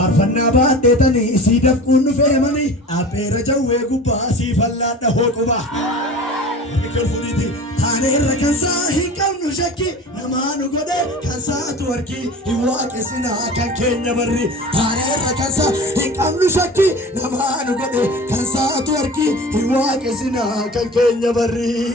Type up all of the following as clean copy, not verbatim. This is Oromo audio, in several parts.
فارفنا بعد دتني سيدف كون فهمني أبير جوّي قباسي فلا دهوكوا بكل فريدي ثاني ركنسا هي كم نشكي نمانو قدر كنسا توركي يواك سنا كان كينيا بري ثاني ركنسا هي كم نشكي نمانو قدر كنسا توركي يواك سنا كان كينيا بري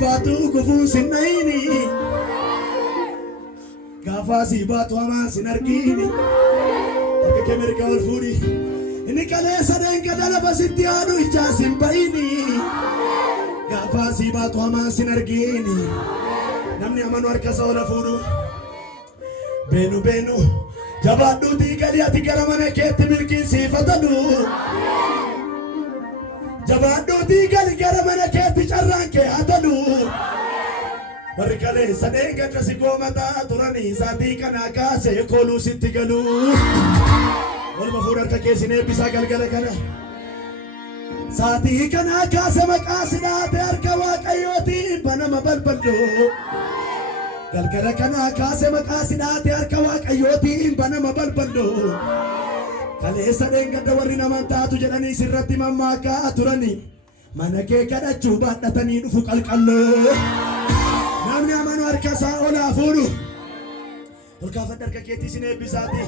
Batu kufu sinaini, gafasi batu ama sinargini. Tapi kemerika ulfuri, ini kale sadeng kadala basitianu ijasim baini. Gafasi batu ama sinargini. Namni amanu arkasa ulfuru. Benu benu, jabadu tiga dia tiga ramane kete milki sifatadu. Jabadu tiga ligara mana keti charranke atadu warri kaleessa deeggarra si goomataa turanii saatii kanaa kaasee kooluu sitti galuu. Walumaa fuudhan harka keessin eebbisaa galgala kana. Saatii kanaa kaase maqaa sidaate harka waaqayyootiin banama balballoo. Galgala kanaa kaase maqaa sidaate harka waaqayyootiin banama balballoo. Kaleessa deeggarra warri naman taatu jedhanii sirratti mammaakaa turanii mana kee kadhachuu baadhatanii dhufu qalqalloo. Namni amanu harka isaa olaa fuudhu. Ol kaafadha harka keetii sin eebbisaati.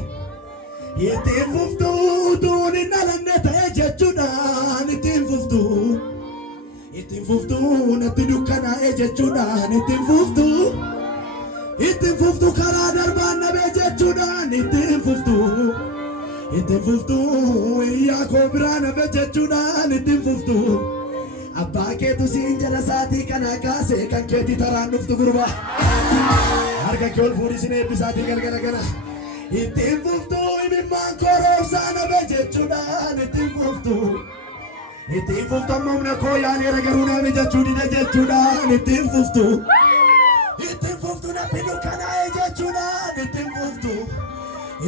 Ittiin fuftuu tuun hin dhalanne ta'e jechuudhaan ittiin fuftuu. Ittiin fuftuu natti dukkanaa'e jechuudhaan ittiin fuftuu. Ittiin fuftuu karaa darbaan nabee jechuudhaan ittiin fuftuu. Ittiin fuftuu iyyaa koo biraa nabe jechuudhaan ittiin fuftuu. Abbaa keetu siin jala saatii kanaa kaasee kan keetii taraan dhuftu gurba. Harka kee ol fuudhi sin eebbisaatii galgala kana. Ittiin fuftuu imimmaan koroobsaa nabe jechuudhaan ittiin fuftuu. Ittiin fuftuu amma humna koo yaaleera garuu nabe jechuu dida jechuudhaan ittiin fuftuu. Ittiin fuftuu nabbi dukkanaa'e jechuudhaan ittiin fuftuu.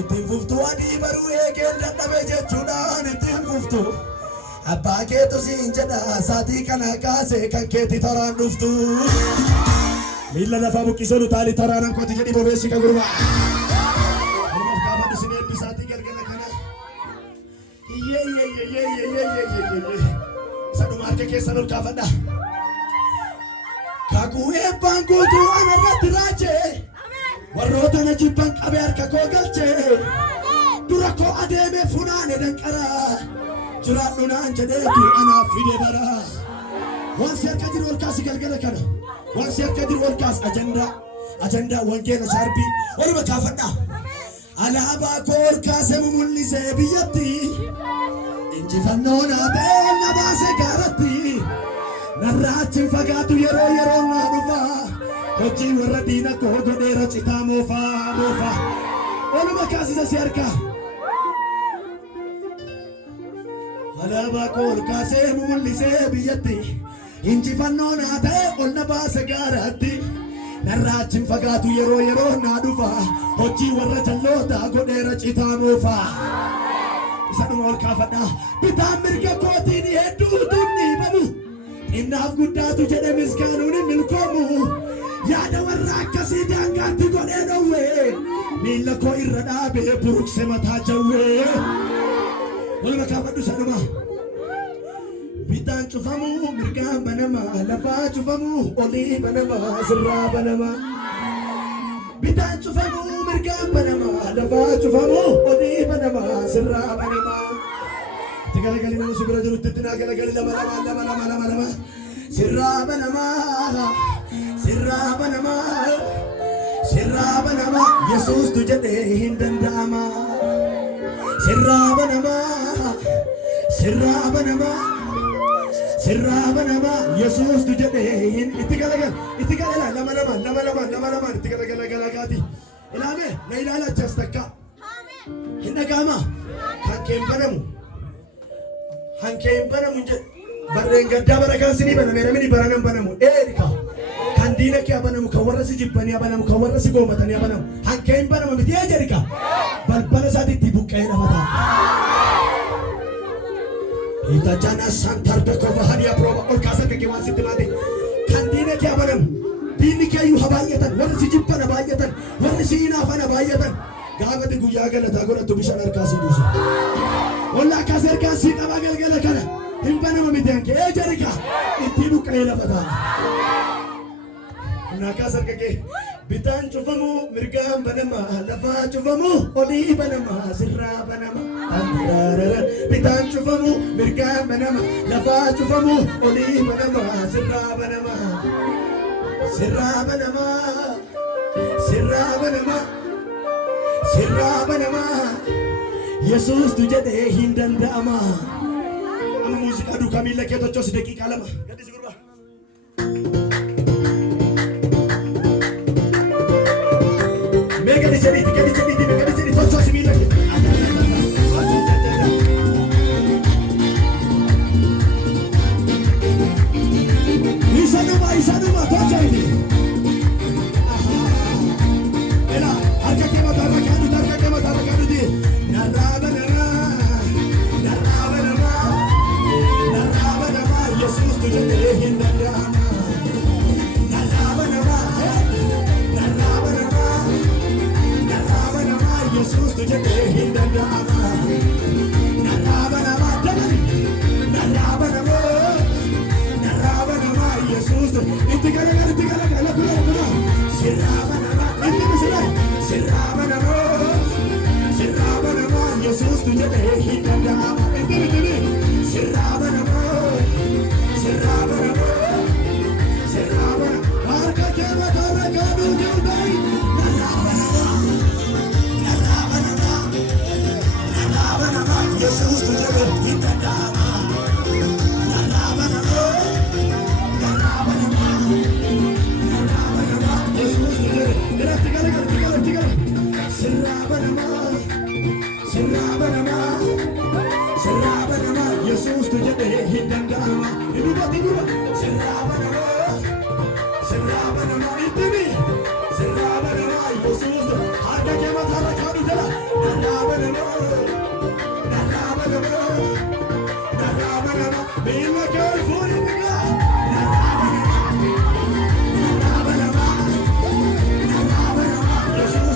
Ittiin fuftuu adii baruu eegeen dadhabe jechuudhaan ittiin fuftuu. Abbaa keetu siin jedha saatii kana kaasee kan keetii taraan dhuftu. Miila lafaa buqqisee utaalii taraanan kooti jedhi bobeessi ka gurba. Ormaaf gaafadhu sin eebbisaatii galgala kana. Sadhuma harka keessan ol kaafadha. Kakuu eebbaan guutuu anarratti raajee. Warroota na jibban qabee harka koo galchee. Dura koo adeemee funaane danqaraa. Jiraadhu naan jedheetu anaaf fide bara. Waan si harka jiru ol kaasi galgala kana. Waan si harka jiru ol kaas ajandaa wangeela shaarbii oluma kaafadha. Alaabaa koo ol kaasee mul'isee biyyatti. Injifannoo naatee ol na baase gaaratti. Narraa achiin fagaatu yeroo naa dhufa. Hojii warra diina koo godheera citaa moofaa. Oluma kaasisa si harka. Alaabaa koo ol kaasee mul'isee biyyatti. Injifannoo naa ta'e ol na baase gaaratti. Narraa achiin fagaatu yeroo naa dhufa. Hojii warra jalloota godheera citaa moofaa. Isanuma ol kaafadha. Bitaan mirga kootiin hedduutu ni bamu. Innaaf guddaatu jedhe miskaanuun hin milkoomu. Yaada warra akkasii daangaatti godhee dhowwee. Miila koo irra dhaabee buruqse mataa jawwee. Waluma kaafadhu sanuma. Bitaan cufamu mirgaan banama. Lafaa cufamu olii banama. Sirraa banama. Bitaan cufamu mirgaan banama. Lafaa cufamu olii banama. Sirraa banama. Itti galagali nama si bira jirutti itti naa galagali lama. Sirraa banama. Sirraa banama. Yesuus tu jedhee hin danda'ama. Sirraa banama. Yesuus tu jedhee hin itti galagala lama itti galagala gaati. Ilaame na ilaala achas takka. Hin dhaga'ama. Hankeen banamu barreen gaddaa bara kaasini banameera mini baranan banamu. Eerika. Kan diina kee banamu kan warra si jibbanii banamu kan warra si goomatanii banamu. Hankeen banamu miti ejerika. Balbala isaatiitti buqqee dhamataa. Ita jana santar doko bahani aproba ol kaasa keke waan sitti maate. Kan diina kee banamu. Diinni kee iyyuu habaayatan warri si jibban habaayatan warri si hinaafan habaayatan. Gaafati guyyaa galataa godhattu bishaan harkaa si buusu. Walla akkas harkaa si qaba galgala kana. Hin banama miti hankee ejerika. Itti buqqee lafa ta'a. Nakas harka kee bitaan cufamu mirgaan banama. Lafaa cufamu olii banama. Sirraa banama. Bitaan cufamu mirgaan banama. Lafaa cufamu olii banama. Sirraa banama. Yesuus tu jedhee hin danda'ama. Amma muuziqaa duukaa miila kee tochoos daqiiqaa lama. Gaddi si gurba. Gadi jadi tochoos miila kee. Isanuma tocha ini. Yesus tu jadi hidup dalam ini seraba nama seraba harga jawa harga dunia baik naraba nama Yesus tu jadi hidup dalam naraba nama Yesus tu jadi tiga seraba nama seraba nama Yesus tu jadi hidup dalam ini seraba nama ini seraba nama Yesus tu harga kiamat harga dunia naraba nama bila kau furi bila naraba nama Yesus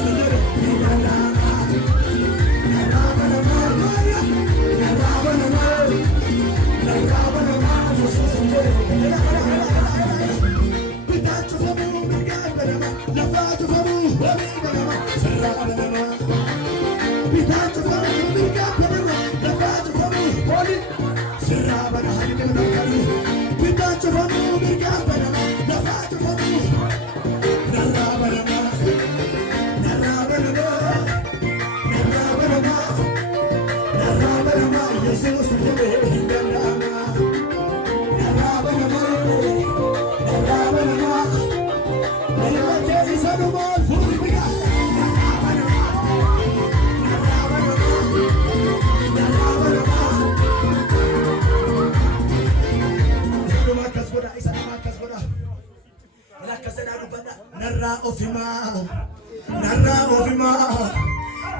tu jadi hidup dalam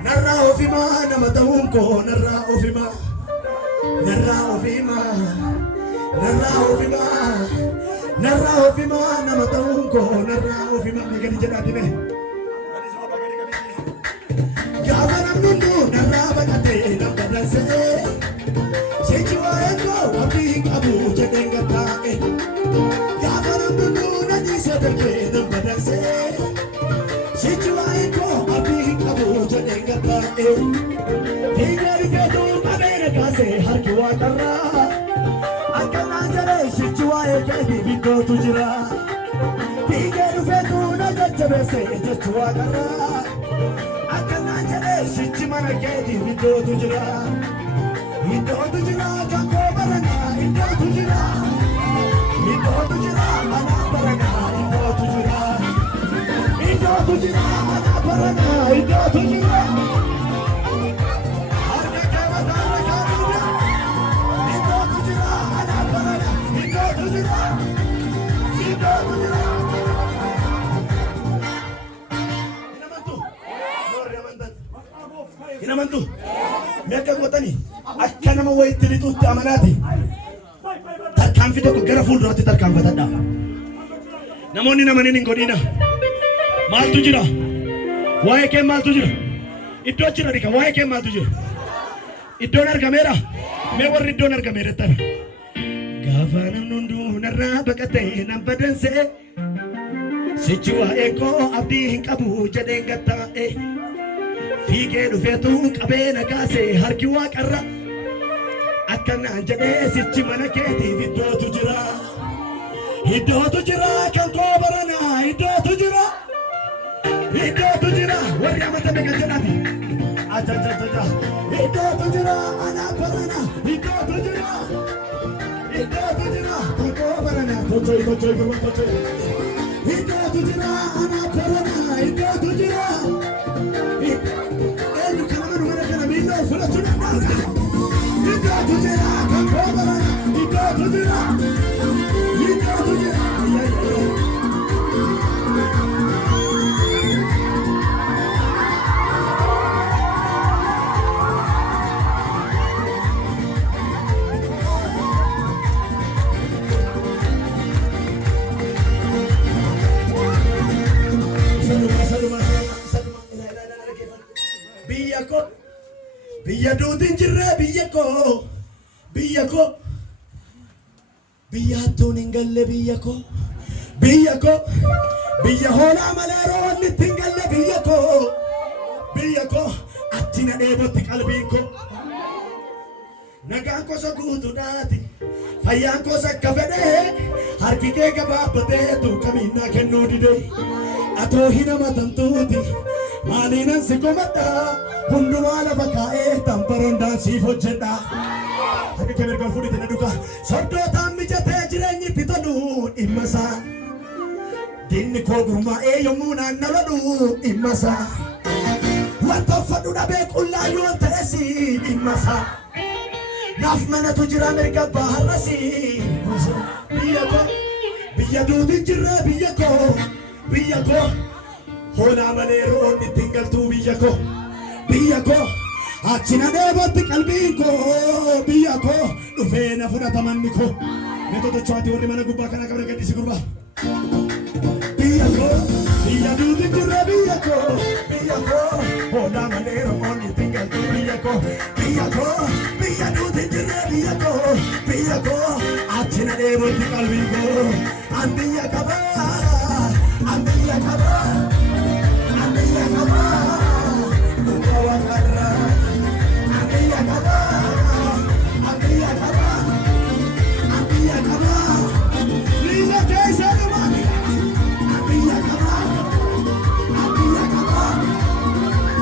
narra ofima nama taunko narra ofima nama taunko narra ofima megani jadi me gavana mundu narra bakate nambadan se sejua eko abdi abu jadenga tae gavana mundu nadi sedeke nambadan se sejua eko abdi abu jadenga tae tinggal ketu kamera kase har kiwa tarra akana jare sejua eko bibiko tujra tinggal ketu najabe se jechua tarra akana jare sejimana ke bibiko tujra indo tujra kako barana indo tujra mana barana indo tujra mana barana indo tujra harga kawa harga dunia indo tujra mana barana indo tujra inamantu mereka kotani akka nama wayitti lixuutti amanaati tarkaanfii tokko gara fuulduraatti tarkaanfatadha namoonni namaniin hin godhina maaltu jira waa'ee kee maaltu jira iddoo jira dhika waa'ee kee maaltu jira iddoon argameera mee warri iddoon argameerettan gaafa namni hunduu narraa baqatee nan badanse sichi waa'ee koo abdii hin qabu jedheen gattaa'e fiigee dhufeetu qabeena kaase harki waaqarra akkanaan jedhee sichi mana keetiif iddootu jira kan koo baranaa iddootu jira warri amatame kan jedhaati ajajajaja iddootu jira anaa baranaa iddootu jira kan koo baranaa tochoi iddootu jira anaa baranaa iddootu jira biyya duutin jirre biyya ko biyya hattuun hin galle biyya ko biyya hoolaa malee roonni ittiin galle biyya ko biyya koo atti na dheebotti qalbiin koo nagaan koo guutuudhaati fayyaan koo akka fedhee harki kee gabaabbateetu kamiinaa kennuu didee atoo hin amatamtuuti maaliinan si komadhaa hundumaa lafa kaa'ee tambaroon daansiif hojjedhaa harka kee mirgaan fuudhite na dhugaa sordootaan mijatee jireenyi itti tolu dhimma isaa dinni koo gurmaa'ee yommuu naanna'u dhimma isaa wanta uffadhu dhabee qullaa yoo ta'esi dhimma isaa naaf manatu jira mirga baharrasi biyya koo biyya duuti jirre biyya koo hoolaa malee roonni ittiin galtuu biyya koo achina dheebotti qalbiin koo biyya koo dhufee na fudhata manni koo meetota chooti warri mana gubbaa kana qabna gaddisi gurbaa biyya koo biyya duuti jirre biyya koo hoolaa malee roonni ittiin galtuu biyya koo biyya duuti jirre biyya koo achina dheebotti qalbiin koo an biyya qabaa an biyya qabaa an biyya qabaa dhugaa waaqarraa an biyya qabaa an biyya qabaa an biyya qabaa liila keessa dhumaa an biyya qabaa an biyya qabaa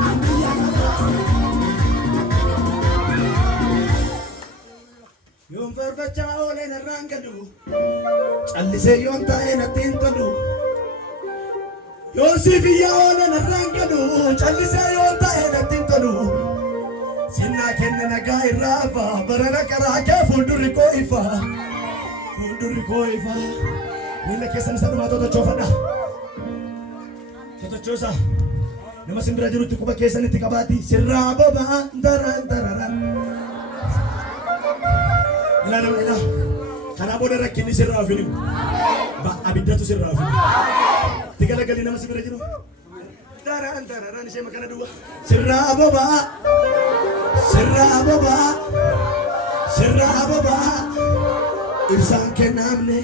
an biyya qabaa yoon farfachaa oolee narraan gadu callisee yoon taa'ee natti hin tolu yoon siif iyyaa oolee narraan gadu callisee yoon taa'ee natti hin tolu sinnaa kenne nagaa irraa hafa barana karaa kee fuuldurri koo ifa miila keessan isa dhumaa totochoofadha totochoosa nama simbira jirutti quba keessanitti qabaati sirraa bobaa daraan ilaa nama ilaa kanaa booda rakkinni sirraa ofin himu abiddatu sirraa ofin tigalagali nama simbira jiru daraan ishee makana duwwa sirraa bobaa ibsaan kennaamne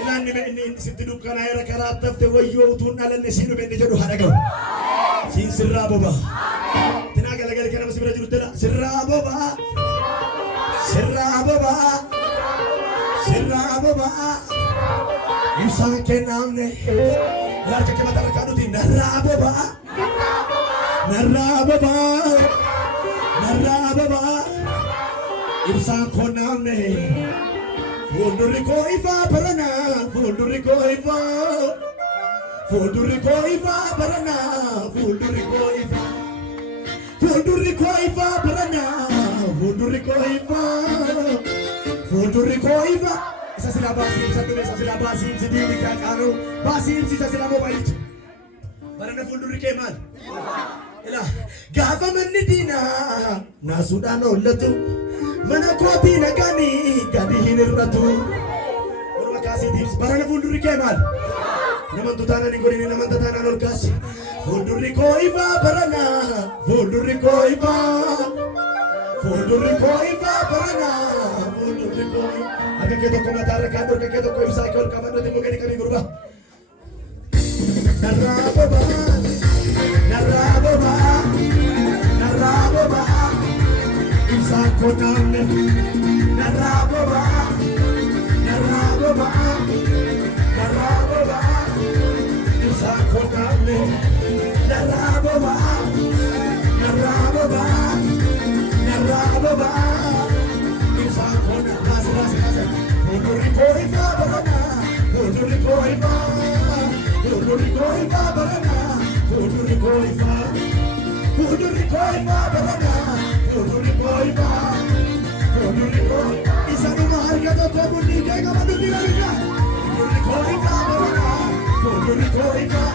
ilaanni inni sitti dukkanaa era karaa tafte wayyoo utuun dhalanne siin hubenne jedhu haa dhagahu siin sirraa bobaa tinaa galagali kan nama simbira jiru tila sirraa bobaa ibsaan kennaamne ilaalcha kee mataa rakkaa nuti narraa bobaa ibsaan kennaamne fuuldurri koo ifaa baranaa fuuldurri koo ifaa baranaa fuuldurri koo ifaa isa sila baasiimsa dhume isa sila baasiimsi diini kaaqaanu baasiimsi isa sila mobaayilicha barana fuuldurri kee maal ilaa gaafa manni diinaa naasuudhaan oollatu mana kootii nagaanii gadi hin irratu orma kaasiitiif barana fuuldurri kee maal namantu taanaan hin godhini namanta taanaan ol kaasi fuuldurri koo ifaa baranaa fuuldurri koo ifaa baranaa fuuldurri koo harka kee tokko mataa irra kaadhu harka kee tokko ibsaa kee ol qabadhu immoo gadi qabii gurba narraa bobaa ibsaan kennaamne narraa bobaa ibsaan kennaamne narraa bobaa ibsaan kennaamne fuuldurri koo ifaa baranaa fuuldurri koo ifaa baranaa fuuldurri koo ifaa baranaa fuuldurri koo ifaa isa dhuma harka tokko bultii kee qaba dutti galiidha fuuldurri koo ifaa baranaa fuuldurri koo ifaa